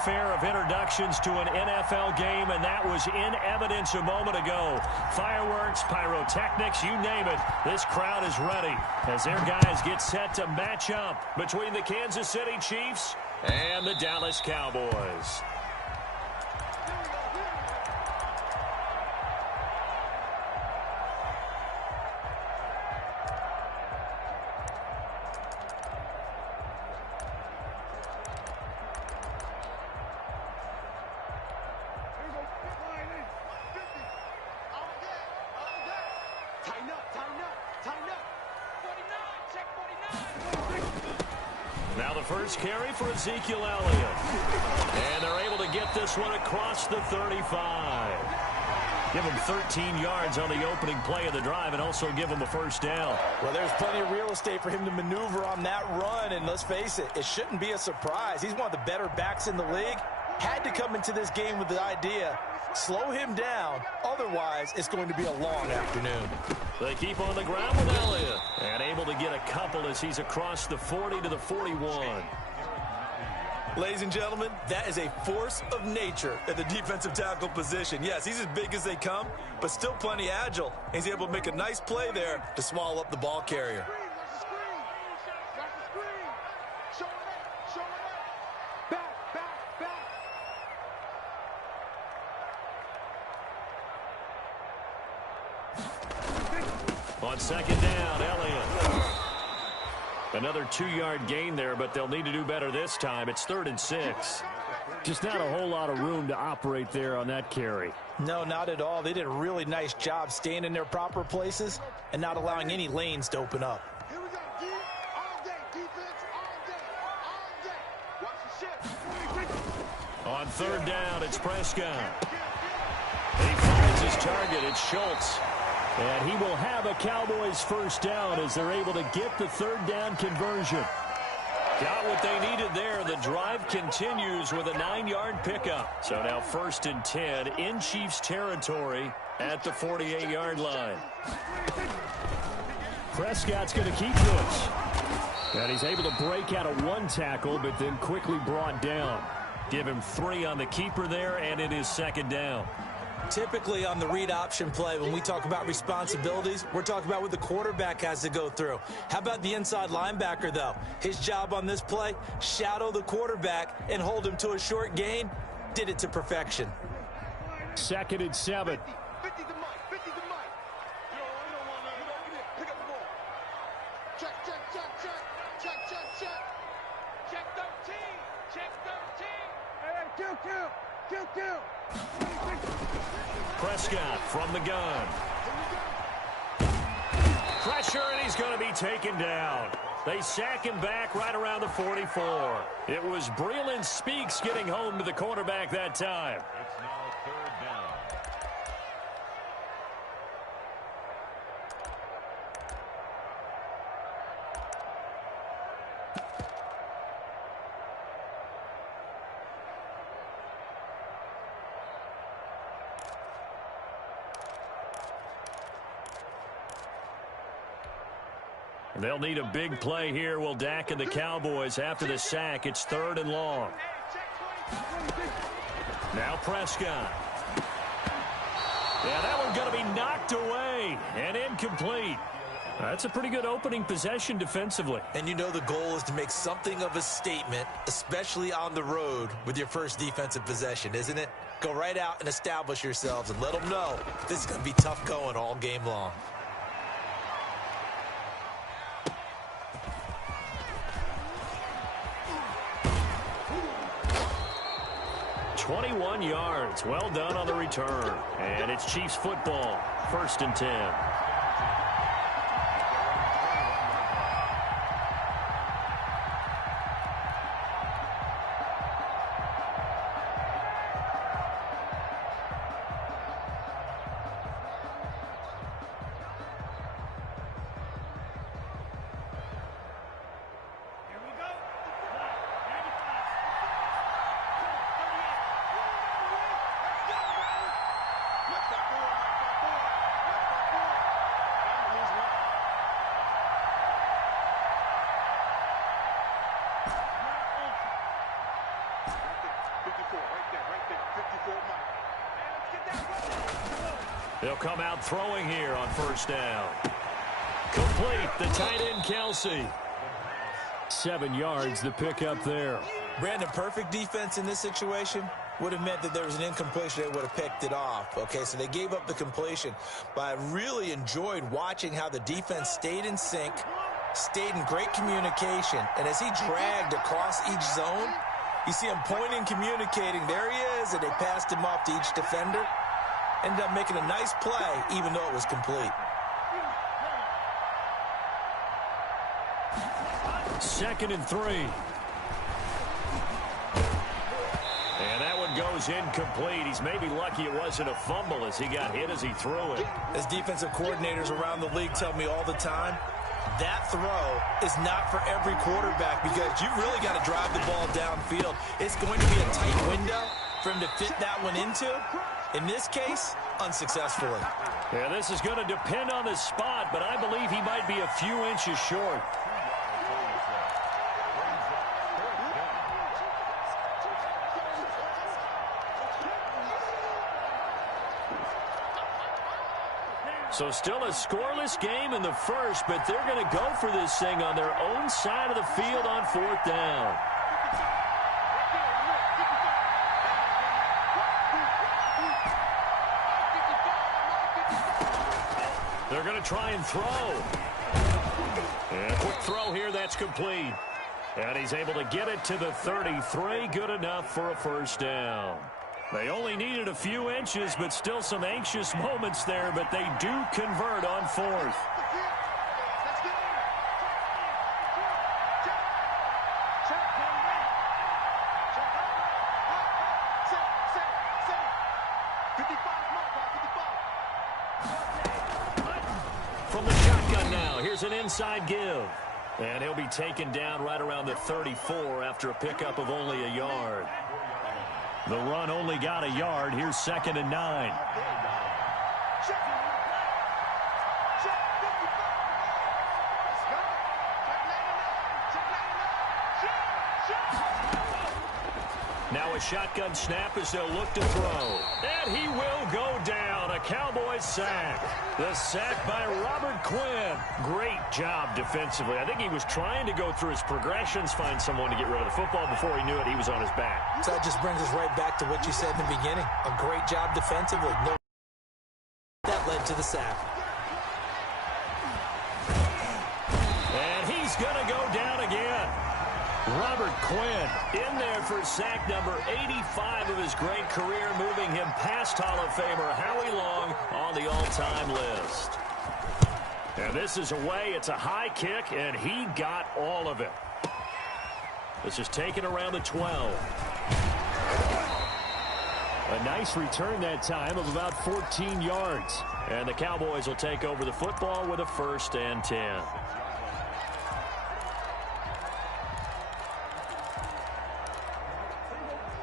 fanfare of introductions to an NFL game, and that was in evidence a moment ago. Fireworks, pyrotechnics, you name it. This crowd is ready as their guys get set to match up between the Kansas City Chiefs and the Dallas Cowboys. Now the first carry for Ezekiel Elliott. And they're able to get this one across the 35. Give him 13 yards on the opening play of the drive and also give him a first down. Well, there's plenty of real estate for him to maneuver on that run, and let's face it, it shouldn't be a surprise. He's one of the better backs in the league. Had to come into this game with the idea, slow him down, otherwise it's going to be a long afternoon. They keep on the ground with Elliott and able to get a couple as he's across the 40 to the 41. Ladies and gentlemen, that is a force of nature at the defensive tackle position. Yes, he's as big as they come, but still plenty agile. He's able to make a nice play there to swallow up the ball carrier. On second down, Elliott. Another 2-yard gain there, but they'll need to do better this time. It's 3rd and 6. Just not a whole lot of room to operate there on that carry. No, not at all. They did a really nice job staying in their proper places and not allowing any lanes to open up. Here we go, D. All day, defense, all day, all day. Watch the shift. On 3rd down, it's Prescott. He finds his target. It's Schultz. And he will have a Cowboys first down as they're able to get the 3rd down conversion. Got what they needed there. The drive continues with a 9-yard pickup. So now 1st and 10 in Chiefs territory at the 48-yard line. Prescott's going to keep this. And he's able to break out of 1 tackle, but then quickly brought down. Give him 3 on the keeper there, and it is 2nd down. Typically on the read option play, when we talk about responsibilities, we're talking about what the quarterback has to go through. How about the inside linebacker, though? His job on this play, shadow the quarterback and hold him to a short gain. Did it to perfection. 2nd and 7. 50 to Mike, 50 to Mike. You don't want to pick up the ball. Check, check, check, check, check, check, check. Check 13, check 13. Hey, kill. Prescott from the gun. Pressure, and he's going to be taken down. They sack him back right around the 44. It was Breeland Speaks getting home to the quarterback that time. It's now 3rd down. They'll need a big play here. Will Dak and the Cowboys after the sack. It's 3rd and long. Now Prescott. Yeah, that one's going to be knocked away and incomplete. That's a pretty good opening possession defensively. And you know the goal is to make something of a statement, especially on the road with your first defensive possession, isn't it? Go right out and establish yourselves and let them know this is going to be tough going all game long. 21 yards. Well done on the return. And it's Chiefs football. 1st and 10. They'll come out throwing here on first down. Complete, the tight end, Kelsey. 7 yards, the pickup there. Brandon, perfect defense in this situation would have meant that there was an incompletion. They would have picked it off. Okay, so they gave up the completion. But I really enjoyed watching how the defense stayed in sync, stayed in great communication. And as he dragged across each zone, you see him pointing, communicating. There he is, and they passed him off to each defender. Ended up making a nice play, even though it was complete. 2nd and 3. And that one goes incomplete. He's maybe lucky it wasn't a fumble as he got hit as he threw it. As defensive coordinators around the league tell me all the time, that throw is not for every quarterback because you've really got to drive the ball downfield. It's going to be a tight window for him to fit that one into. In this case, unsuccessfully. Yeah, this is going to depend on the spot, but I believe he might be a few inches short. So still a scoreless game in the first, but they're going to go for this thing on their own side of the field on 4th down. They're going to try and throw. And a quick throw here, that's complete. And he's able to get it to the 33. Good enough for a first down. They only needed a few inches, but still some anxious moments there, but they do convert on 4th. From the shotgun now, here's an inside give. And he'll be taken down right around the 34 after a pickup of only a yard. The run only got a yard. Here's 2nd and 9. Now a shotgun snap as they'll look to throw. And he will go down. A Cowboys sack. The sack by Robert Quinn. Great job defensively. I think he was trying to go through his progressions, find someone to get rid of the football. Before he knew it, he was on his back. So that just brings us right back to what you said in the beginning. A great job defensively. No, that led to the sack. And he's going to go down again. Robert Quinn in there for sack number 85 of his great career, moving him past Hall of Famer Howie Long on the all-time list. And this is away. It's a high kick, and he got all of it. This is taken around the 12. A nice return that time of about 14 yards. And the Cowboys will take over the football with a 1st and 10.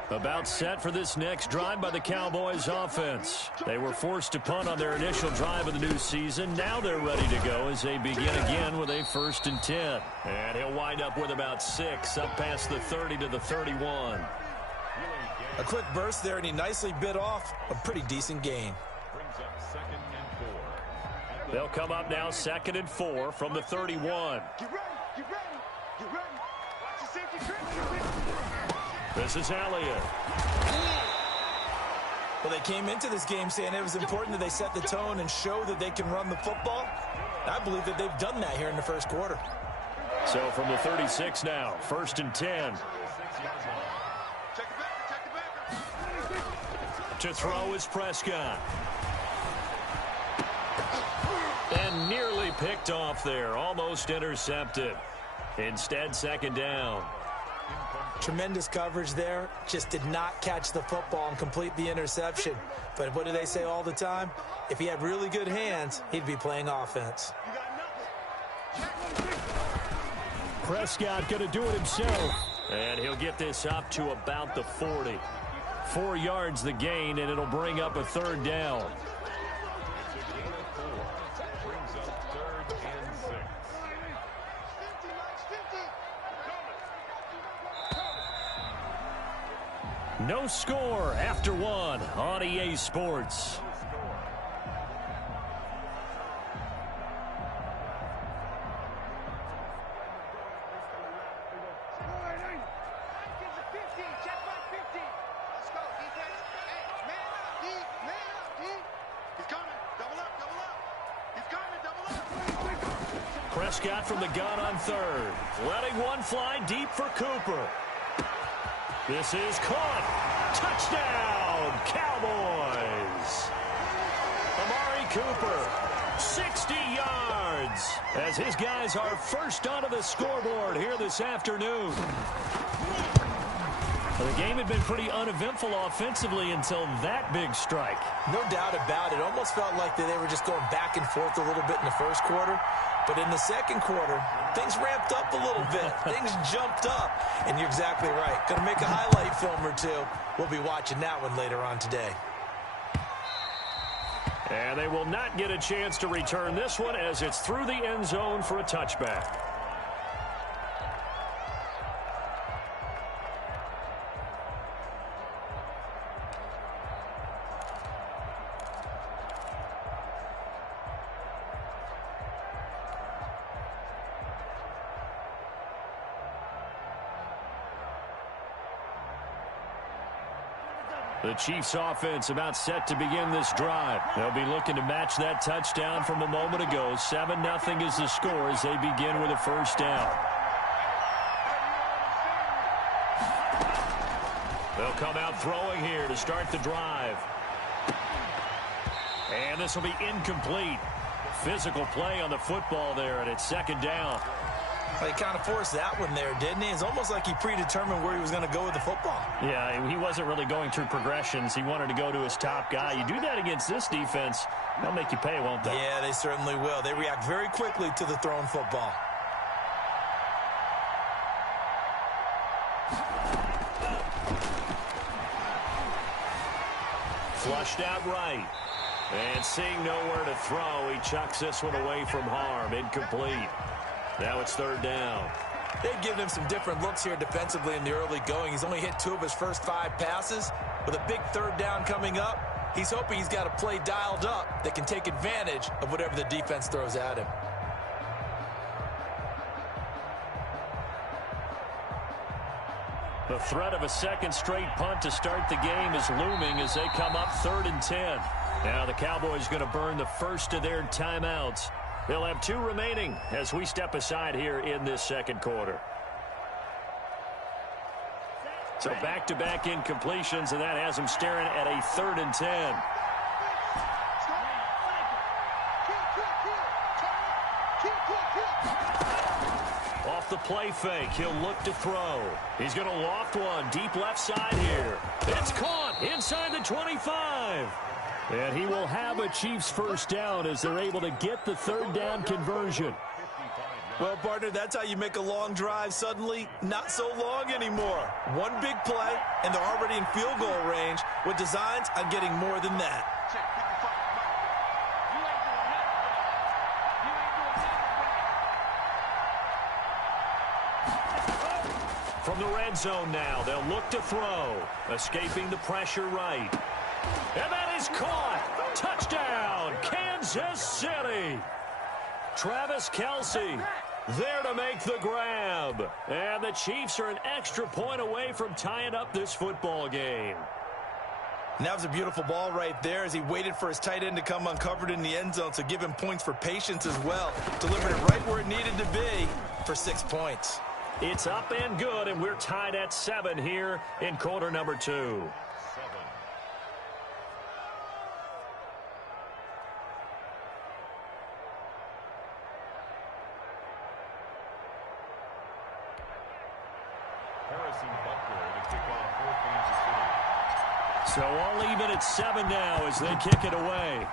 About set for this next drive by the Cowboys offense. They were forced to punt on their initial drive of the new season. Now they're ready to go as they begin again with a 1st and 10. And he'll wind up with about 6 up past the 30 to the 31. A quick burst there, and he nicely bit off a pretty decent gain. They'll come up now 2nd and 4 from the 31. Get ready, get ready, get ready. Watch the safety trip. This is Elliott. Well, they came into this game saying it was important that they set the tone and show that they can run the football. I believe that they've done that here in the first quarter. So from the 36 now, 1st and 10. To throw is Prescott. And nearly picked off there, almost intercepted. Instead, 2nd down. Tremendous coverage there. Just did not catch the football and complete the interception. But what do they say all the time? If he had really good hands, he'd be playing offense. Prescott going to do it himself. And he'll get this up to about the 40. 4 yards the gain, and it'll bring up a 3rd down. No score after 1 on EA Sports. Prescott from the gun on third. Letting one fly deep for Cooper. This is caught. Touchdown, Cowboys. Amari Cooper, 60 yards, as his guys are first onto the scoreboard here this afternoon. Well, the game had been pretty uneventful offensively until that big strike. No doubt about it. Almost felt like they were just going back and forth a little bit in the first quarter. But in the second quarter, things ramped up a little bit. Things jumped up. And you're exactly right. Going to make a highlight film or two. We'll be watching that one later on today. And they will not get a chance to return this one as it's through the end zone for a touchback. The Chiefs offense about set to begin this drive. They'll be looking to match that touchdown from a moment ago. 7-0 is the score as they begin with a first down. They'll come out throwing here to start the drive. And this will be incomplete. Physical play on the football there, and it's second down. Well, he kind of forced that one there, didn't he? It's almost like he predetermined where he was going to go with the football. Yeah, he wasn't really going through progressions. He wanted to go to his top guy. You do that against this defense, they'll make you pay, won't they? Yeah, they certainly will. They react very quickly to the thrown football. Flushed out right. And seeing nowhere to throw, he chucks this one away from harm. Incomplete. Now it's third down. They've given him some different looks here defensively in the early going. He's only hit 2 of his first 5 passes. With a big third down coming up, he's hoping he's got a play dialed up that can take advantage of whatever the defense throws at him. The threat of a second straight punt to start the game is looming as they come up 3rd and 10. Now the Cowboys going to burn the first of their timeouts. They'll have 2 remaining as we step aside here in this second quarter. So back-to-back incompletions, and that has them staring at a 3rd and 10. Off the play fake, he'll look to throw. He's going to loft one deep left side here. It's caught inside the 25. And he will have a Chiefs first down as they're able to get the third down conversion. Well, partner, that's how you make a long drive suddenly not so long anymore. One big play, and they're already in field goal range with designs on getting more than that. From the red zone now, they'll look to throw. Escaping the pressure right. And that is caught. Touchdown, Kansas City. Travis Kelce there to make the grab. And the Chiefs are an extra point away from tying up this football game. And that was a beautiful ball right there as he waited for his tight end to come uncovered in the end zone, so give him points for patience as well. Delivered it right where it needed to be for 6 points. It's up and good, and we're tied at 7 here in quarter number 2. So all even at 7 now as they kick it away.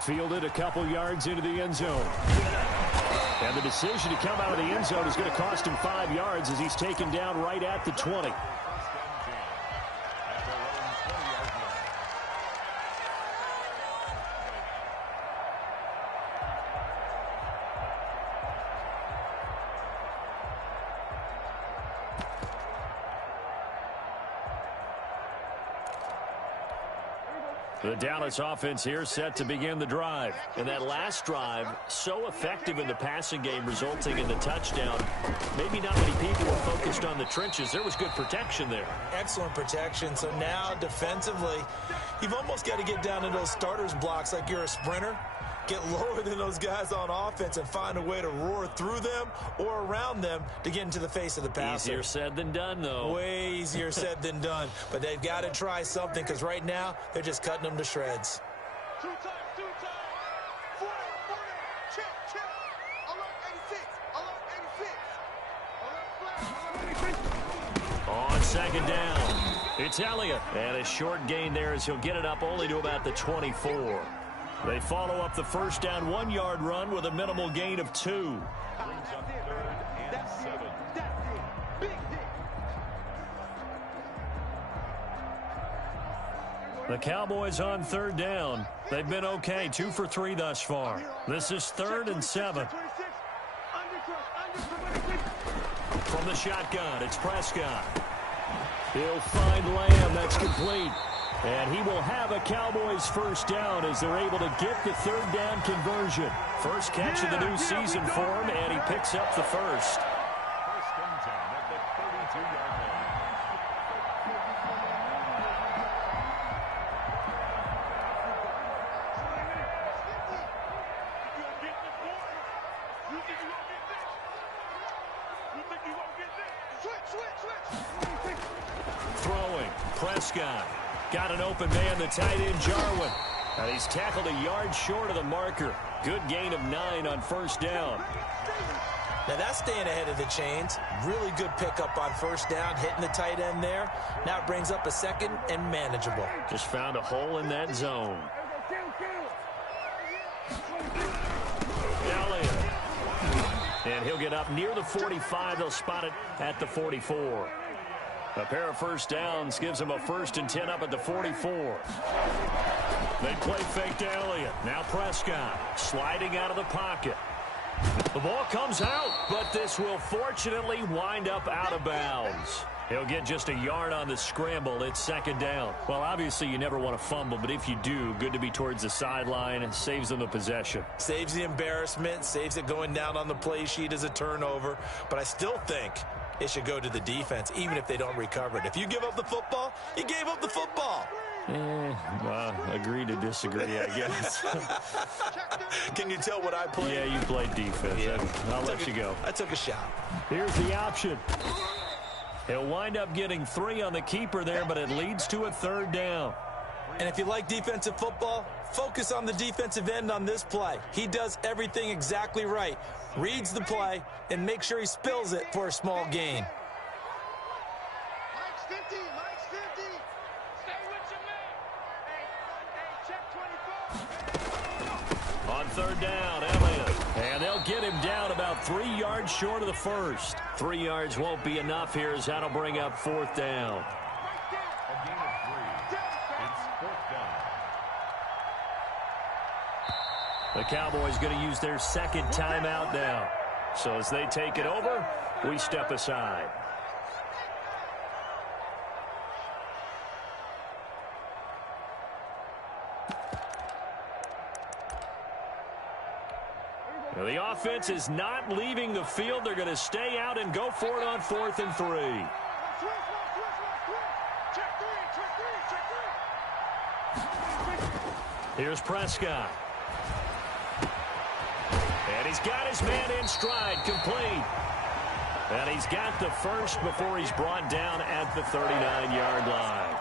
Fielded a couple yards into the end zone. And the decision to come out of the end zone is going to cost him 5 yards as he's taken down right at the 20. The Dallas offense here set to begin the drive. And that last drive, so effective in the passing game, resulting in the touchdown. Maybe not many people were focused on the trenches. There was good protection there. Excellent protection. So now defensively, you've almost got to get down to those starters blocks like you're a sprinter. Get lower than those guys on offense and find a way to roar through them or around them to get into the face of the passer. Easier said than done, though. Way easier said than done. But they've got to try something because right now they're just cutting them to shreds. Two times. 40, check. Alert 86. Alert 86. On second down, it's Elliott. And a short gain there as he'll get it up only to about the 24. They follow up the first down 1-yard run with a minimal gain of 2. That's it. Big hit. The Cowboys on third down. They've been okay, 2 for 3 thus far. This is 3rd and 7. From the shotgun, it's Prescott. He'll find Lamb. That's complete. And he will have a Cowboys first down as they're able to get the third down conversion. First catch of the new season for him, and he picks up the first. First and 10 at the 32-yard line. Throwing, Prescott. Got an open man, the tight end, Jarwin. And he's tackled a yard short of the marker. Good gain of 9 on first down. Now that's staying ahead of the chains. Really good pickup on first down, hitting the tight end there. Now it brings up a second and manageable. Just found a hole in that zone. Elliott. And he'll get up near the 45. They'll spot it at the 44. A pair of first downs gives him a 1st and 10 up at the 44. They play fake to Elliott. Now Prescott sliding out of the pocket. The ball comes out, but this will fortunately wind up out of bounds. He'll get just a yard on the scramble. It's second down. Well, obviously you never want to fumble, but if you do, good to be towards the sideline. It saves them the possession. Saves the embarrassment, saves it going down on the play sheet as a turnover. But I still think it should go to the defense, even if they don't recover it. If you give up the football, you gave up the football. Well, agree to disagree, I guess. Can you tell what I played? Yeah, you played defense. Yeah. I'll let you go. I took a shot. Here's the option. He'll wind up getting 3 on the keeper there, but it leads to a third down. And if you like defensive football, focus on the defensive end on this play. He does everything exactly right. Reads the play and make sure he spills it for a small gain. Mike's 50. Stay with your man. Hey, check 24. On third down, Elliott. And they'll get him down about 3 yards short of the first. 3 yards won't be enough here as that'll bring up 4th down. A gain of 3. It's 4th down. The Cowboys going to use their second timeout now. So as they take it over, we step aside. Now the offense is not leaving the field. They're going to stay out and go for it on 4th and 3. Here's Prescott. And he's got his man in stride, complete. And he's got the first before he's brought down at the 39-yard line.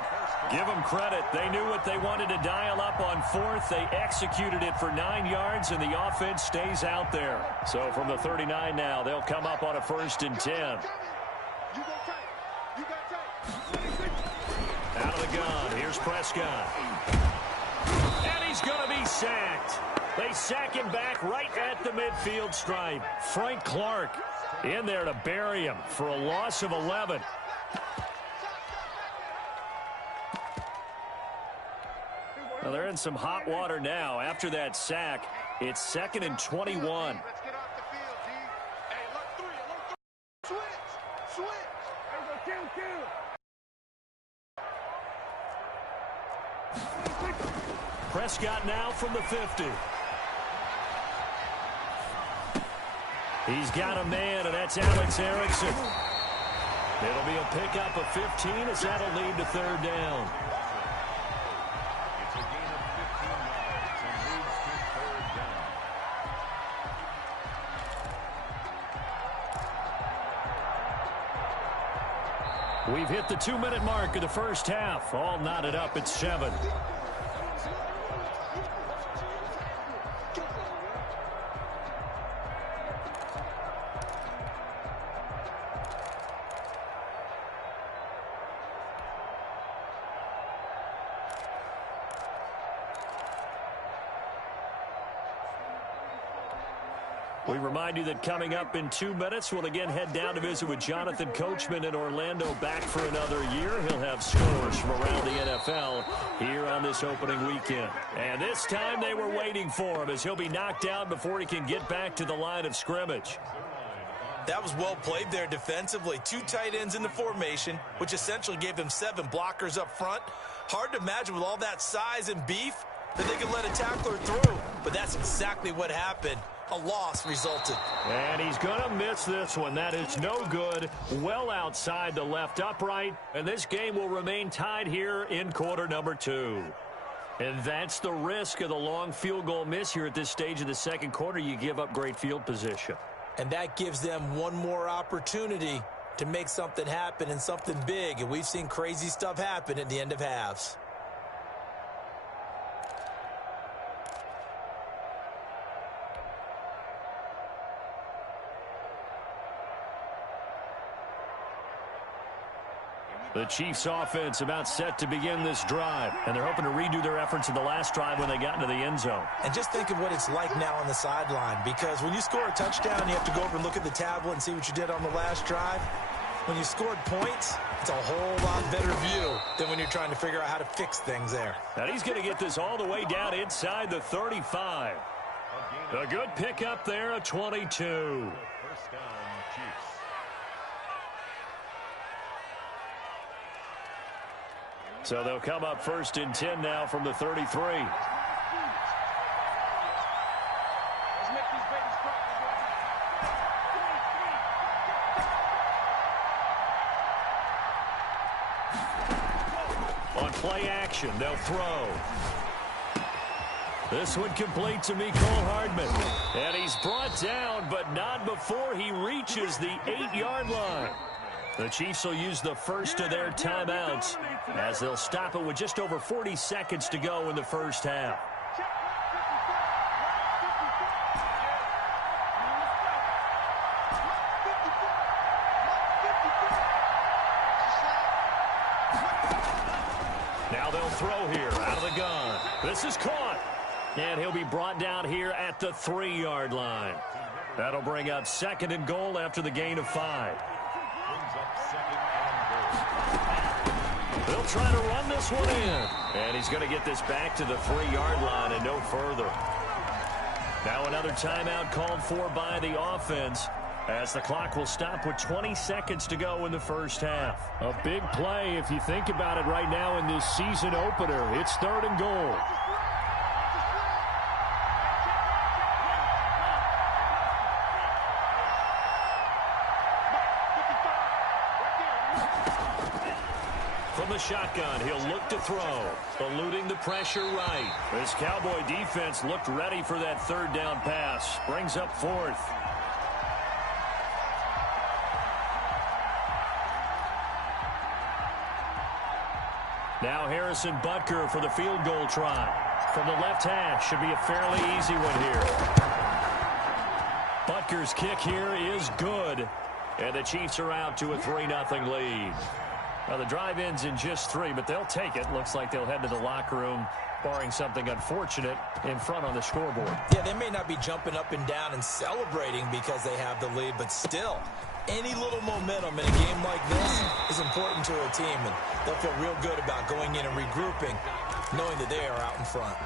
Give them credit. They knew what they wanted to dial up on 4th. They executed it for 9 yards, and the offense stays out there. So from the 39 now, they'll come up on a 1st and 10. Out of the gun, here's Prescott. And he's going to be sacked. They sack him back right at the midfield stripe. Frank Clark in there to bury him for a loss of 11. Well, they're in some hot water now. After that sack, it's 2nd and 21. Let's get off the field, G. Hey, look 3. Switch. Prescott now from the 50. He's got a man, and that's Alex Erickson. It'll be a pickup of 15 as that'll lead to 3rd down. It's a gain of 15 yards and leads to 3rd down. We've hit the 2-minute mark of the first half. All knotted up at 7. We remind you that coming up in 2 minutes, we'll again head down to visit with Jonathan Coachman in Orlando, back for another year. He'll have scores from around the NFL here on this opening weekend. And this time they were waiting for him as he'll be knocked out before he can get back to the line of scrimmage. That was well played there defensively. 2 tight ends in the formation, which essentially gave them 7 blockers up front. Hard to imagine with all that size and beef that they could let a tackler through, but that's exactly what happened. A loss resulted. And he's going to miss this one. That is no good. Well outside the left upright. And this game will remain tied here in quarter number 2. And that's the risk of the long field goal miss here at this stage of the second quarter. You give up great field position. And that gives them one more opportunity to make something happen and something big. And we've seen crazy stuff happen at the end of halves. The Chiefs offense about set to begin this drive, and they're hoping to redo their efforts in the last drive when they got into the end zone. And just think of what it's like now on the sideline, because when you score a touchdown, you have to go over and look at the tablet and see what you did on the last drive. When you scored points, it's a whole lot better view than when you're trying to figure out how to fix things there. And he's going to get this all the way down inside the 35. A good pickup there, a 22. First down, Chiefs. So they'll come up 1st and 10 now from the 33. Let's make these babies cry. On play action, they'll throw. This one complete to Mecole Hardman. And he's brought down, but not before he reaches the 8-yard line. The Chiefs will use the first of their timeouts as they'll stop it with just over 40 seconds to go in the first half. Now they'll throw here out of the gun. This is caught. And he'll be brought down here at the 3-yard line. That'll bring up 2nd and goal after the gain of 5. They'll try to run this one in. And he's going to get this back to the 3-yard line and no further. Now another timeout called for by the offense as the clock will stop with 20 seconds to go in the first half. A big play if you think about it right now in this season opener. It's 3rd and goal. From the shotgun, he'll look to throw, eluding the pressure right. This Cowboy defense looked ready for that 3rd down pass. Brings up 4th. Now Harrison Butker for the field goal try. From the left hash, should be a fairly easy one here. Butker's kick here is good. And the Chiefs are out to a 3-0 lead. Well, the drive ends in just 3, but they'll take it. Looks like they'll head to the locker room, barring something unfortunate, in front on the scoreboard. Yeah, they may not be jumping up and down and celebrating because they have the lead, but still, any little momentum in a game like this is important to a team, and they'll feel real good about going in and regrouping, knowing that they are out in front.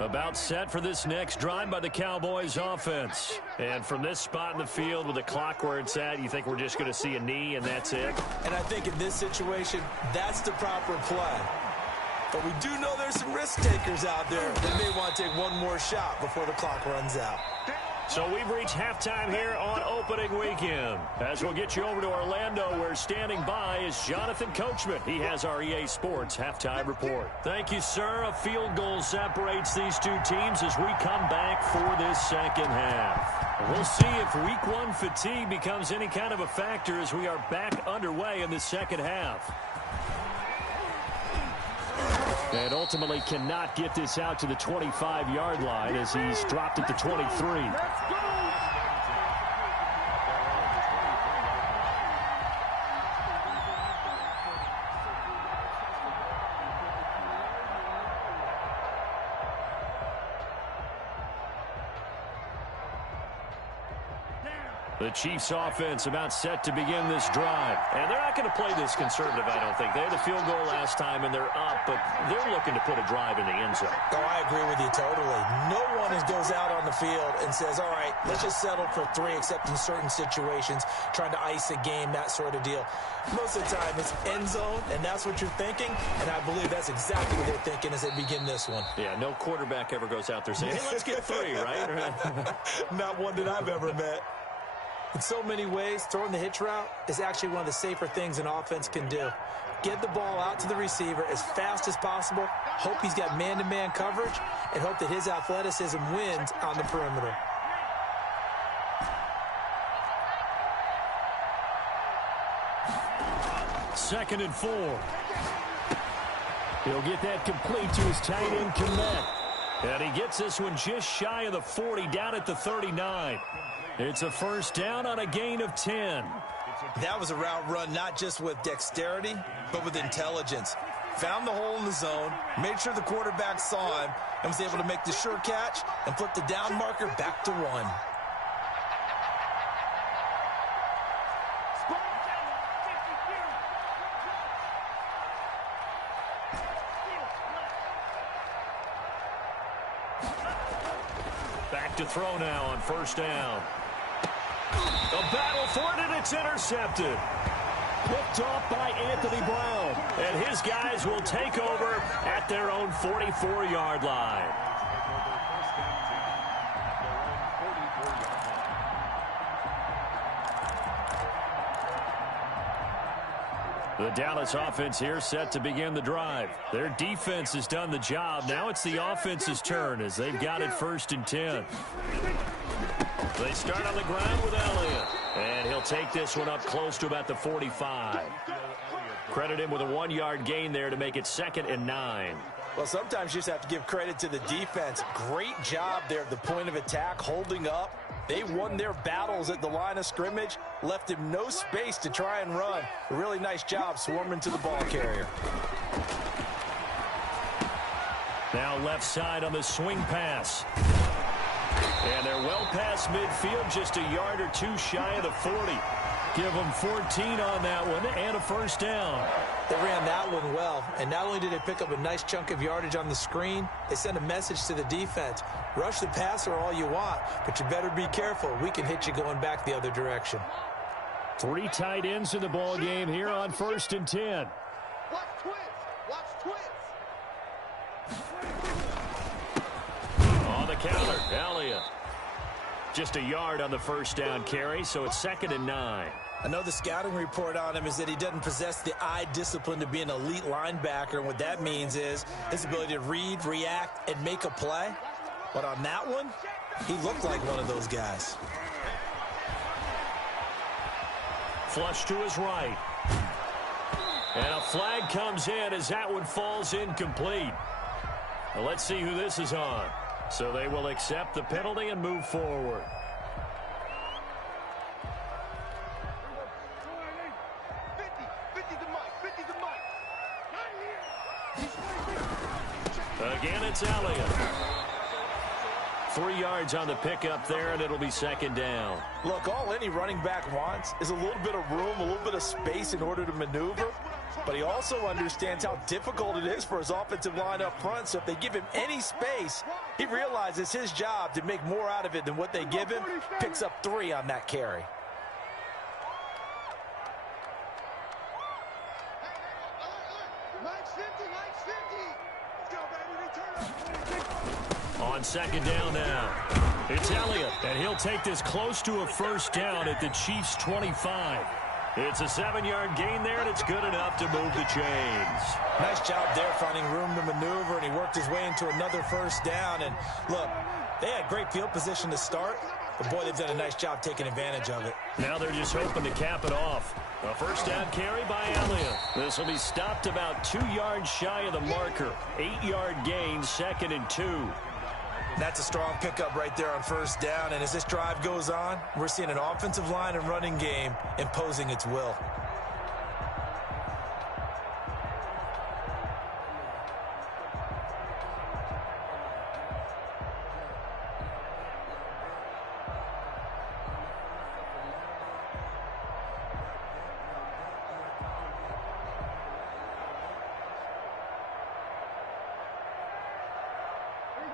About set for this next drive by the Cowboys offense. And from this spot in the field with the clock where it's at, you think we're just going to see a knee and that's it? And I think in this situation, that's the proper play. But we do know there's some risk takers out there that may want to take one more shot before the clock runs out. So we've reached halftime here on opening weekend. As we'll get you over to Orlando, where standing by is Jonathan Coachman. He has our EA Sports halftime report. Thank you, sir. A field goal separates these two teams as we come back for this second half. We'll see if week one fatigue becomes any kind of a factor as we are back underway in the second half. And ultimately cannot get this out to the 25-yard line as he's dropped at the 23. The Chiefs offense about set to begin this drive. And they're not going to play this conservative, I don't think. They had the field goal last time, and they're up, but they're looking to put a drive in the end zone. Oh, I agree with you totally. No one goes out on the field and says, all right, let's just settle for 3, except in certain situations, trying to ice a game, that sort of deal. Most of the time, it's end zone, and that's what you're thinking, and I believe that's exactly what they're thinking as they begin this one. Yeah, no quarterback ever goes out there saying, hey, let's get 3, right? Not one that I've ever met. In so many ways, throwing the hitch route is actually one of the safer things an offense can do. Get the ball out to the receiver as fast as possible, hope he's got man-to-man coverage, and hope that his athleticism wins on the perimeter. Second and 4. He'll get that complete to his tight end, Kmet. And he gets this one just shy of the 40, down at the 39. It's a first down on a gain of 10. That was a route run not just with dexterity, but with intelligence. Found the hole in the zone, made sure the quarterback saw him, and was able to make the sure catch and flip the down marker back to 1. Back to throw now on first down. A battle for it, and it's intercepted. Picked off by Anthony Brown. And his guys will take over at their own 44-yard line. The Dallas offense here set to begin the drive. Their defense has done the job. Now it's the offense's turn as they've got it first and 10. They start on the ground with Elliott. And he'll take this one up close to about the 45. Credit him with a 1-yard gain there to make it 2nd and 9. Well, sometimes you just have to give credit to the defense. Great job there at the point of attack, holding up. They won their battles at the line of scrimmage, left him no space to try and run. A really nice job swarming to the ball carrier. Now left side on the swing pass. And they're well past midfield, just a yard or 2 shy of the 40. Give them 14 on that one and a first down. They ran that one well, and not only did they pick up a nice chunk of yardage on the screen, they sent a message to the defense. Rush the passer all you want, but you better be careful. We can hit you going back the other direction. 3 tight ends in the ball game here on first and 10. Watch twins. Watch twins. On the counter, Elliott. Just a yard on the first down carry, so it's 2nd and 9. I know the scouting report on him is that he doesn't possess the eye discipline to be an elite linebacker, and what that means is his ability to read, react, and make a play. But on that one, he looked like one of those guys. Flush to his right. And a flag comes in as that one falls incomplete. Well, let's see who this is on. So they will accept the penalty and move forward. Again, it's Elliott. 3 yards on the pickup there, and it'll be 2nd down. Look, all any running back wants is a little bit of room, a little bit of space in order to maneuver. But he also understands how difficult it is for his offensive line up front. So if they give him any space, he realizes his job to make more out of it than what they give him. Picks up 3 on that carry. On second down now, it's Elliott, and he'll take this close to a first down at the Chiefs' 25. It's a 7-yard gain there, and it's good enough to move the chains. Nice job there finding room to maneuver, and he worked his way into another first down. And look, they had great field position to start, but boy, they've done a nice job taking advantage of it. Now they're just hoping to cap it off. A first down carry by Elliott. This will be stopped about 2 yards shy of the marker. 8-yard gain, 2nd and 2. That's a strong pickup right there on first down. And as this drive goes on, we're seeing an offensive line and running game imposing its will.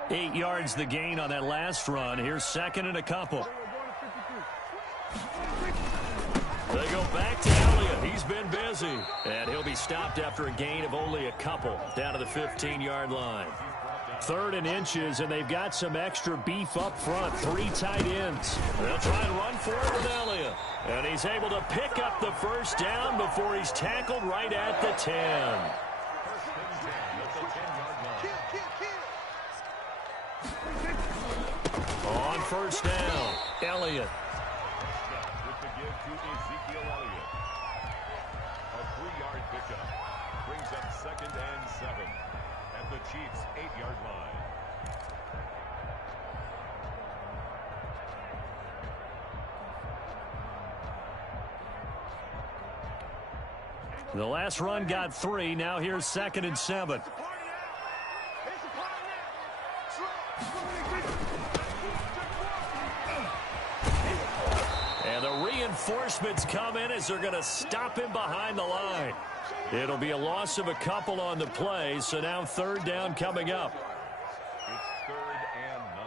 Eight yards the gain on that last run. Here's 2nd and a couple. They go back to Elliott. He's been busy. And he'll be stopped after a gain of only a couple down to the 15-yard line. 3rd and inches, and they've got some extra beef up front. 3 tight ends. They'll try and run for it with Elliott. And he's able to pick up the first down before he's tackled right at the 10. On first down, Elliott. With the give to Ezekiel Elliott. A 3-yard pickup brings up 2nd and 7 at the Chiefs' 8-yard line. The last run got 3. Now here's 2nd and 7. And the reinforcements come in as they're going to stop him behind the line. It'll be a loss of a couple on the play, so now 3rd down coming up. It's 3rd and 9.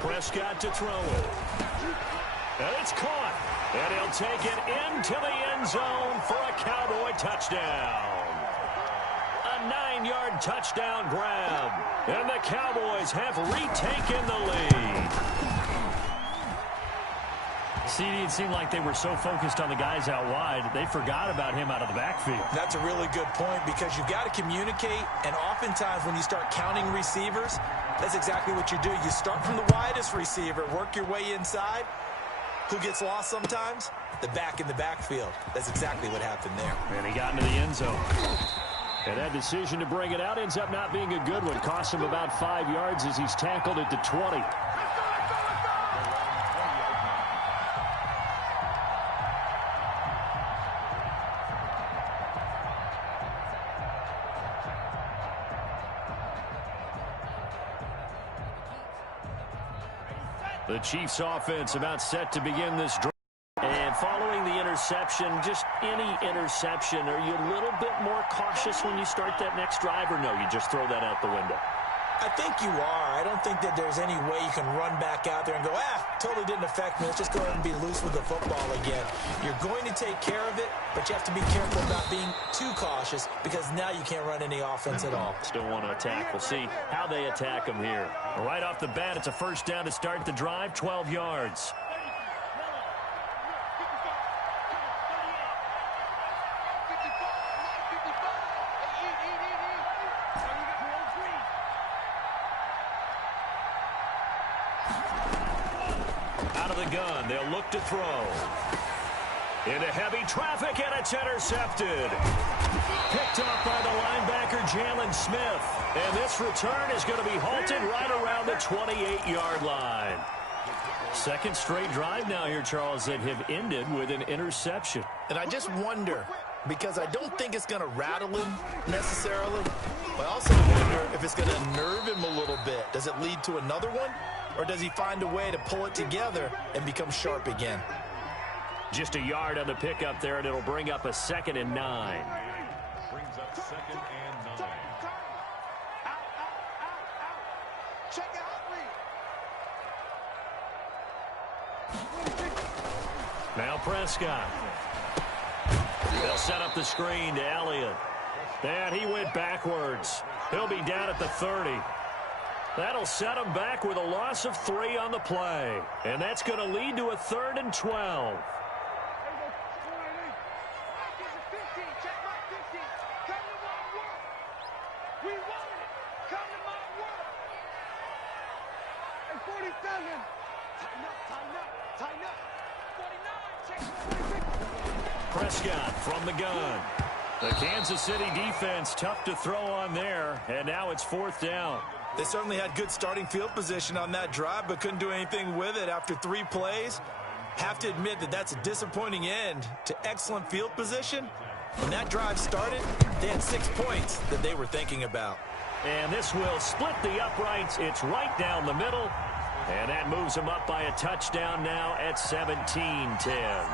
Prescott to throw it. And it's caught. And he'll take it into the end zone for a Cowboy touchdown. A 9-yard touchdown grab. And the Cowboys have retaken the lead. CD, it seemed like they were so focused on the guys out wide, they forgot about him out of the backfield. That's a really good point because you've got to communicate, and oftentimes when you start counting receivers, that's exactly what you do. You start from the widest receiver, work your way inside. Who gets lost sometimes? The back in the backfield. That's exactly what happened there. And he got into the end zone. And that decision to bring it out ends up not being a good one. Cost him about 5 yards as he's tackled at the 20. The Chiefs offense about set to begin this drive. And following the interception, just any interception, are you a little bit more cautious when you start that next drive, or no, you just throw that out the window? I think you are. I don't think that there's any way you can run back out there and go, totally didn't affect me. Let's just go ahead and be loose with the football again. You're going to take care of it, but you have to be careful about being too cautious because now you can't run any offense at all. Still want to attack. We'll see how they attack them here. Right off the bat, it's a first down to start the drive, 12 yards. Out of the gun, they'll look to throw. Into heavy traffic, and it's intercepted. Picked up by the linebacker, Jalen Smith. And this return is going to be halted right around the 28-yard line. Second straight drive now here, Charles, that have ended with an interception. And I just wonder, because I don't think it's going to rattle him necessarily, but I also wonder if it's going to nerve him a little bit. Does it lead to another one? Or does he find a way to pull it together and become sharp again? Just a yard on the pickup there, and it'll bring up a 2nd and 9. Brings up 2nd and 9. Check it out, read. Now Prescott. They'll set up the screen to Elliott. And he went backwards. He'll be down at the 30. That'll set him back with a loss of 3 on the play. And that's going to lead to a 3rd and 12. Prescott from the gun. The Kansas City defense tough to throw on there, and now it's 4th down. They certainly had good starting field position on that drive, but couldn't do anything with it after 3 plays. Have to admit that that's a disappointing end to excellent field position. When that drive started, they had 6 points that they were thinking about. And this will split the uprights. It's right down the middle, and that moves them up by a touchdown now at 17-10.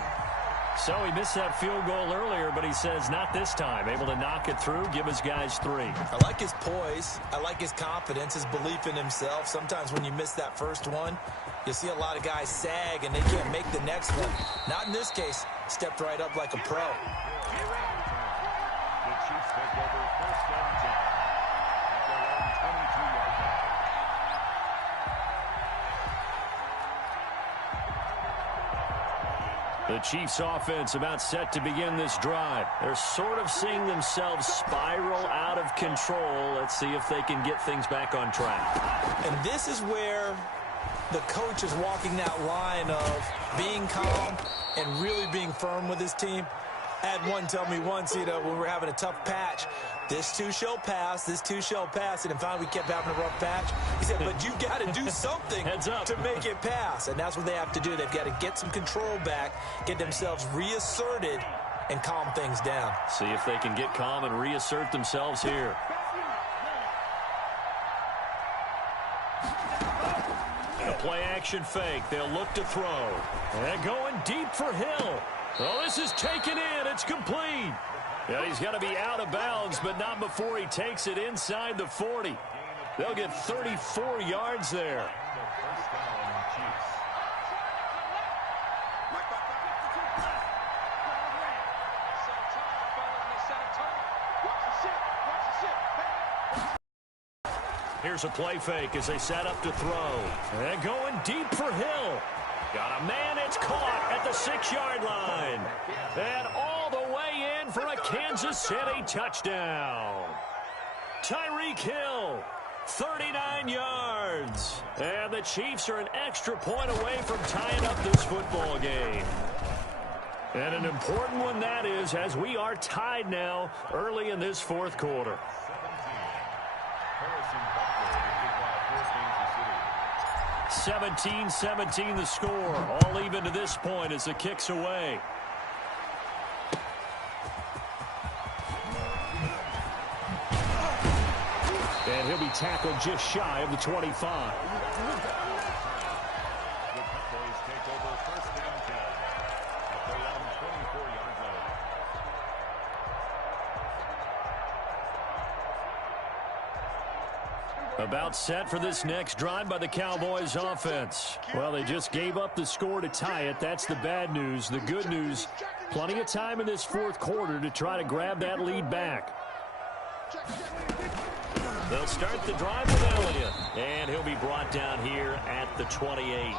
So he missed that field goal earlier, but he says not this time. Able to knock it through, give his guys 3. I like his poise. I like his confidence, his belief in himself. Sometimes when you miss that first one, you see a lot of guys sag and they can't make the next one. Not in this case. Stepped right up like a pro. The Chiefs take over 1st and 10 at their own 22-yard line. The Chiefs offense about set to begin this drive. They're sort of seeing themselves spiral out of control. Let's see if they can get things back on track. And this is where the coach is walking that line of being calm and really being firm with his team. I had one tell me once, when we were having a tough patch, this too shall pass, this too shall pass. And finally we kept having a rough patch. He said, but you got to do something to make it pass. And that's what they have to do. They've got to get some control back, get themselves reasserted, and calm things down. See if they can get calm and reassert themselves here. A play action fake. They'll look to throw. And going deep for Hill. Oh, this is taken in. It's complete. Yeah, he's got to be out of bounds, but not before he takes it inside the 40. They'll get 34 yards there. Here's a play fake as they set up to throw. And going deep for Hill. Got a man, it's caught at the 6-yard line. And all the way in for a Kansas City touchdown. Tyreek Hill, 39 yards. And the Chiefs are an extra point away from tying up this football game. And an important one that is, as we are tied now early in this 4th quarter. 17-17 the score. All even to this point as the kick's away. And he'll be tackled just shy of the 25. The Cowboys take over 1st and 10 at their own 24-yard line. About set for this next drive by the Cowboys offense. Well, they just gave up the score to tie it. That's the bad news. The good news, plenty of time in this 4th quarter to try to grab that lead back. They'll start the drive with Elliott, and he'll be brought down here at the 28.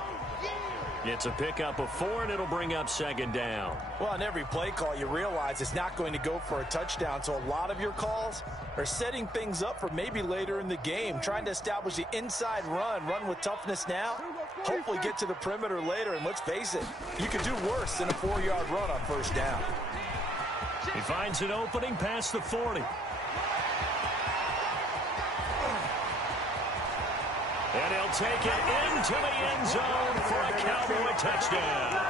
It's a pickup of 4, and it'll bring up 2nd down. Well, on every play call, you realize it's not going to go for a touchdown, so a lot of your calls are setting things up for maybe later in the game, trying to establish the inside run with toughness now, hopefully get to the perimeter later, and let's face it, you could do worse than a 4-yard run on 1st down. He finds an opening past the 40. And he'll take it into the end zone for a Cowboy touchdown.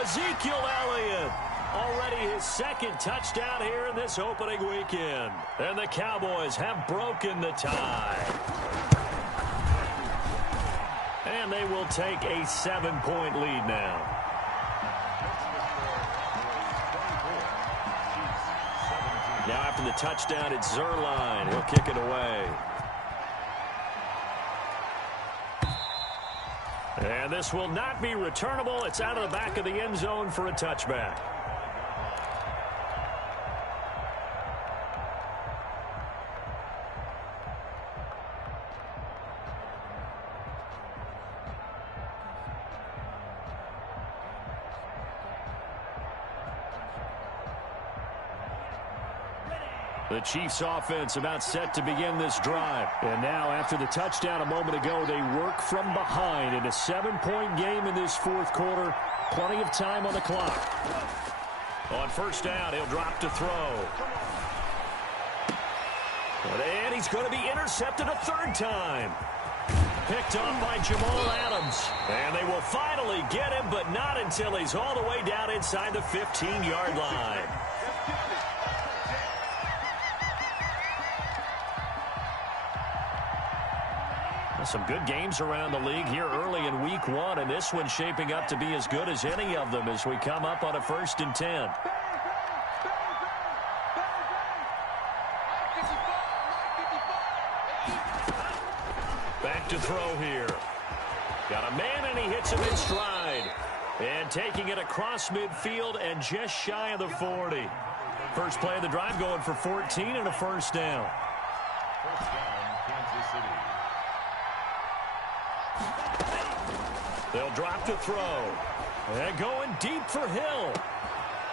Ezekiel Elliott, already his 2nd touchdown here in this opening weekend. And the Cowboys have broken the tie. And they will take a 7-point lead now. after the touchdown. It's Zerline. He'll kick it away. And this will not be returnable. It's out of the back of the end zone for a touchback. The Chiefs offense about set to begin this drive. And now after the touchdown a moment ago, they work from behind in a 7-point game in this fourth quarter. Plenty of time on the clock. On first down, he'll drop to throw. And he's going to be intercepted a third time. Picked off by Jamal Adams. And they will finally get him, but not until he's all the way down inside the 15-yard line. Some good games around the league here early in week one, and this one's shaping up to be as good as any of them as we come up on a 1st and 10. Back to throw here. Got a man, and he hits him in stride. And taking it across midfield and just shy of the 40. First play of the drive going for 14 and a first down. First down, Kansas City. They'll drop to throw. And going deep for Hill.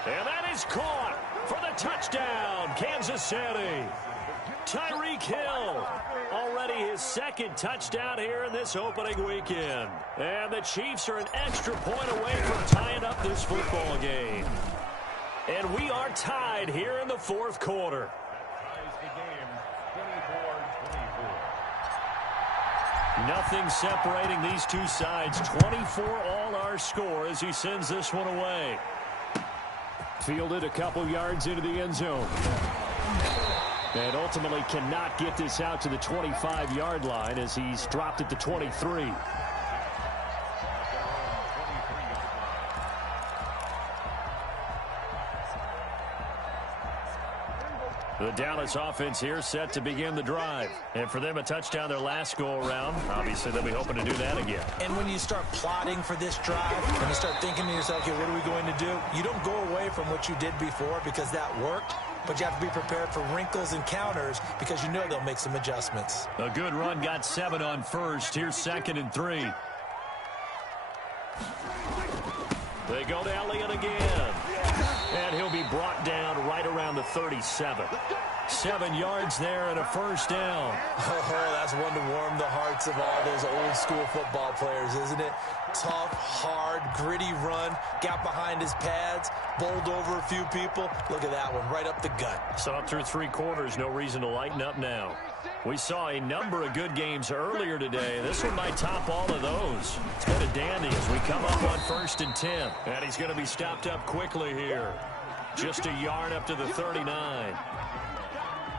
And that is caught for the touchdown, Kansas City. Tyreek Hill, already his second touchdown here in this opening weekend. And the Chiefs are an extra point away from tying up this football game. And we are tied here in the fourth quarter. Ties the game 24-24. Nothing separating these two sides. 24 all our score as he sends this one away. Fielded a couple yards into the end zone. And ultimately cannot get this out to the 25-yard line as he's dropped at the 23. The Dallas offense here set to begin the drive. And for them, a touchdown their last go-around. Obviously, they'll be hoping to do that again. And when you start plotting for this drive, and you start thinking to yourself, okay, what are we going to do? You don't go away from what you did before because that worked, but you have to be prepared for wrinkles and counters because you know they'll make some adjustments. A good run, got 7 on first. Here's 2nd and 3. They go to Elliott again. And he'll be brought down right around the 37. 7 yards there and a first down. Oh, that's one to warm the hearts of all those old school football players, isn't it? Tough, hard, gritty run. Got behind his pads, bowled over a few people. Look at that one, right up the gut. Saw it through 3 quarters. No reason to lighten up now. We saw a number of good games earlier today. This one might top all of those. It's been a dandy as we come up on 1st and 10. And he's going to be stopped up quickly here. Just a yard up to the 39.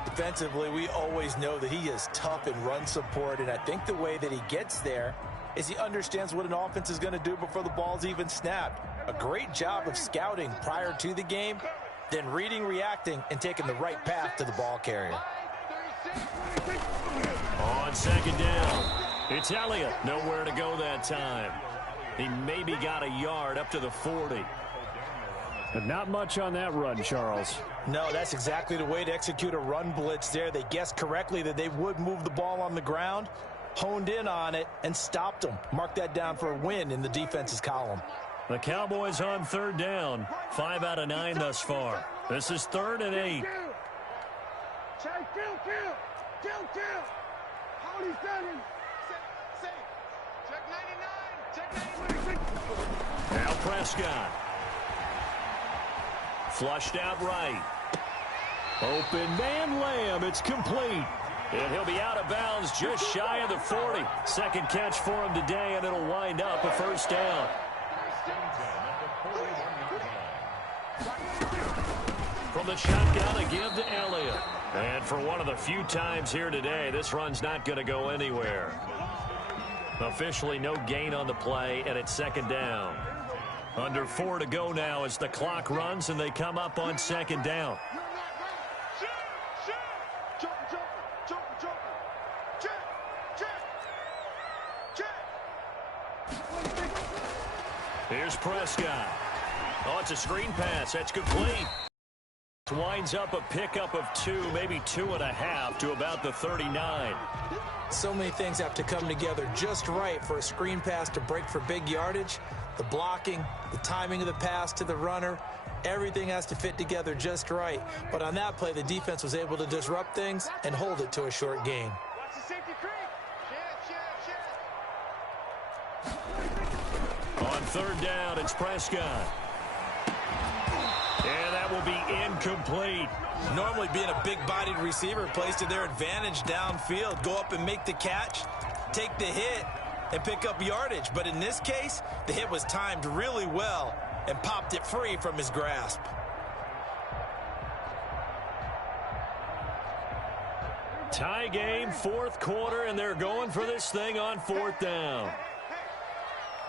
Defensively, we always know that he is tough in run support, and I think the way that he gets there is he understands what an offense is going to do before the ball's even snapped. A great job of scouting prior to the game, then reading, reacting, and taking the right path to the ball carrier. On 2nd down, it's Elliott. Nowhere to go that time. He maybe got a yard up to the 40. But not much on that run, Charles. No, that's exactly the way to execute a run blitz there. They guessed correctly that they would move the ball on the ground, honed in on it, and stopped them. Mark that down for a win in the defense's column. The Cowboys on 3rd down. 5 out of 9 thus far. This is 3rd and 8. Check, kill. Hold his seven. Check 99. Check 99. Now Prescott. Flushed out right. Open man Lamb. It's complete. And he'll be out of bounds just shy of the 40. Second catch for him today, and it'll wind up a first down. From the shotgun, a give to Elliott. And for one of the few times here today, this run's not going to go anywhere. Officially no gain on the play, and it's 2nd down. Under 4 to go now as the clock runs and they come up on 2nd down. Here's Prescott. Oh, it's a screen pass. That's complete. Winds up a pickup of 2, maybe 2.5 to about the 39. So many things have to come together just right for a screen pass to break for big yardage. The blocking, the timing of the pass to the runner, everything has to fit together just right. But on that play, the defense was able to disrupt things and hold it to a short gain. Watch the safety creep. On third down, it's Prescott. And that will be incomplete. Normally being a big-bodied receiver plays to their advantage downfield. Go up and make the catch, take the hit, and pick up yardage. But in this case, the hit was timed really well and popped it free from his grasp. Tie game, fourth quarter, and they're going for this thing on fourth down.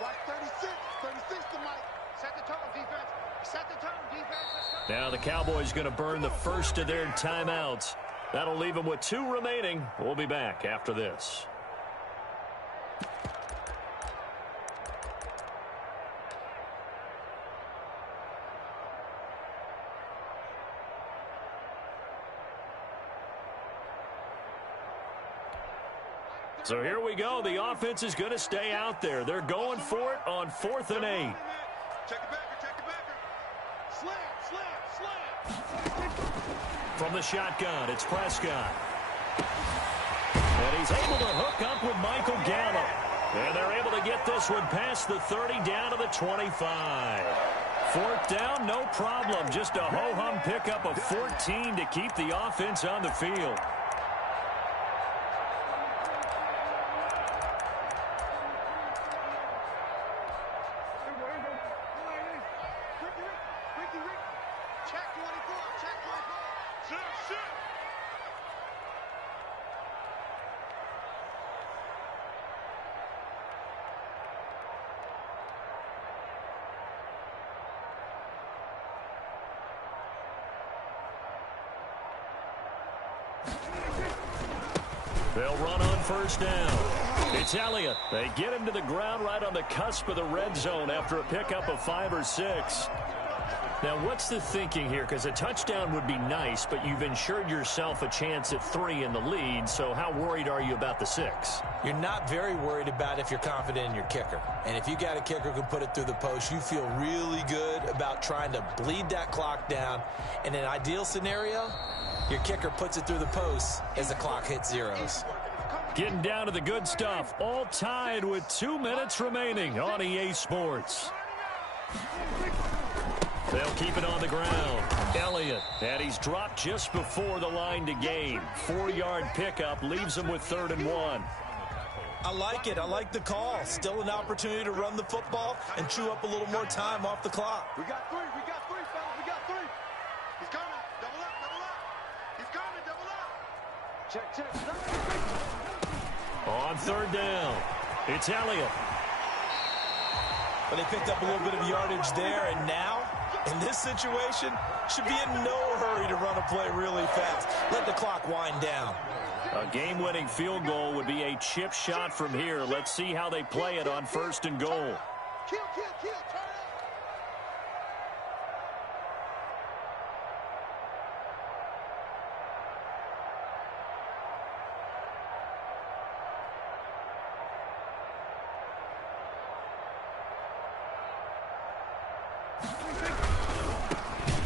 Watch 36. 36 to Mike. Set the tone, defense. Set the tone, defense. Let's go. Now the Cowboys going to burn the first of their timeouts. That'll leave them with 2 remaining. We'll be back after this. So here we go. The offense is going to stay out there. They're going for it on 4th and 8. Check the backer, check the backer. Slam. From the shotgun, it's Prescott. And he's able to hook up with Michael Gallup. And they're able to get this one past the 30 down to the 25. 4th down, no problem. Just a ho-hum pickup of 14 to keep the offense on the field. They'll run on first down. It's Elliott. They get him to the ground right on the cusp of the red zone after a pickup of 5 or 6. Now, what's the thinking here? Because a touchdown would be nice, but you've ensured yourself a chance at 3 in the lead, so how worried are you about the 6? You're not very worried about if you're confident in your kicker. And if you got a kicker who can put it through the post, you feel really good about trying to bleed that clock down. In an ideal scenario, your kicker puts it through the post as the clock hits zeros. Getting down to the good stuff. All tied with 2 minutes remaining on EA Sports. They'll keep it on the ground. Elliott, and he's dropped just before the line to gain. 4-yard pickup leaves him with 3rd and 1. I like it. I like the call. Still an opportunity to run the football and chew up a little more time off the clock. We got 3. We got 3, fellas. We got 3. He's coming. Double up. Double up. He's coming. Double up. Check, check. On 3rd down, it's Elliott. But they picked up a little bit of yardage there, and now, in this situation, should be in no hurry to run a play really fast. Let the clock wind down. A game-winning field goal would be a chip shot from here. Let's see how they play it on 1st and goal. Kill, kill, kill. Turn up.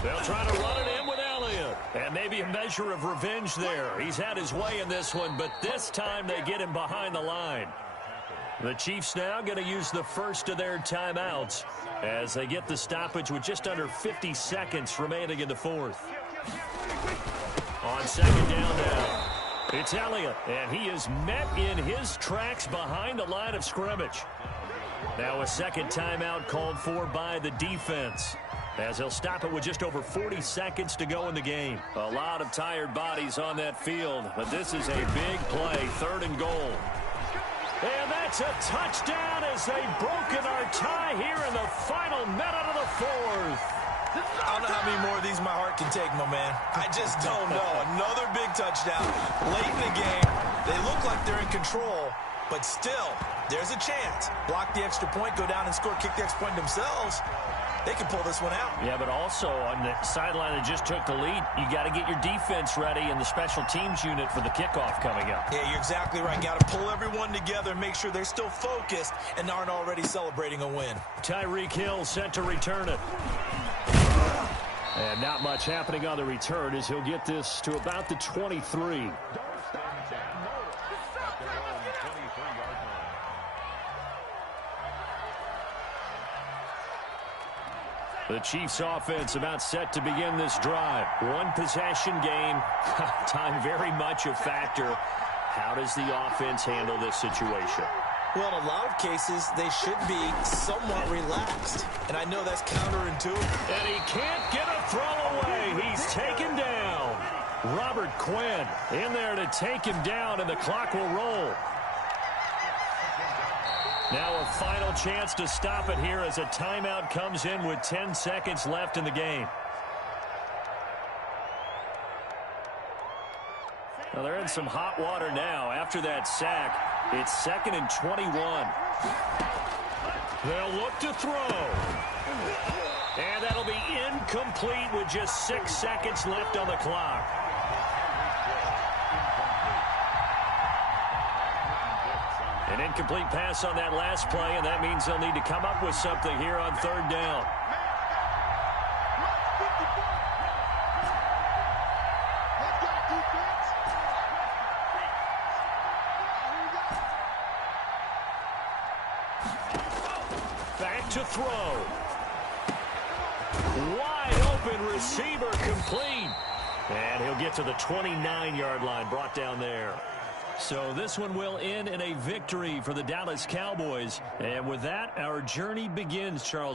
They'll try to run it in with Elliott. And maybe a measure of revenge there. He's had his way in this one, but this time they get him behind the line. The Chiefs now going to use the first of their timeouts as they get the stoppage with just under 50 seconds remaining in the 4th. On 2nd down now, it's Elliott, and he is met in his tracks behind the line of scrimmage. Now a second timeout called for by the defense, as he'll stop it with just over 40 seconds to go in the game. A lot of tired bodies on that field, but this is a big play, 3rd and goal. And that's a touchdown as they've broken our tie here in the final minute of the 4th. I don't know how many more of these my heart can take, my man. I just don't know. Another big touchdown late in the game. They look like they're in control, But still, there's a chance. Block the extra point, go down and score, kick the extra point themselves. They can pull this one out. Yeah, but also on the sideline that just took the lead, you got to get your defense ready and the special teams unit for the kickoff coming up. Yeah, you're exactly right. Got to pull everyone together and make sure they're still focused and aren't already celebrating a win. Tyreek Hill set to return it. And not much happening on the return as he'll get this to about the 23. The Chiefs offense about set to begin this drive. One possession game. Time very much a factor. How does the offense handle this situation? Well, in a lot of cases, they should be somewhat relaxed. And I know that's counterintuitive. And he can't get a throw away. He's taken down. Robert Quinn in there to take him down, and the clock will roll. Now a final chance to stop it here as a timeout comes in with 10 seconds left in the game. Well, they're in some hot water now. After that sack, it's 2nd and 21. They'll look to throw. And that'll be incomplete with just 6 seconds left on the clock. An incomplete pass on that last play, and that means they'll need to come up with something here on 3rd down. Back to throw. Wide open receiver complete. And he'll get to the 29-yard line, brought down there. So this one will end in a victory for the Dallas Cowboys. And with that, our journey begins, Charles.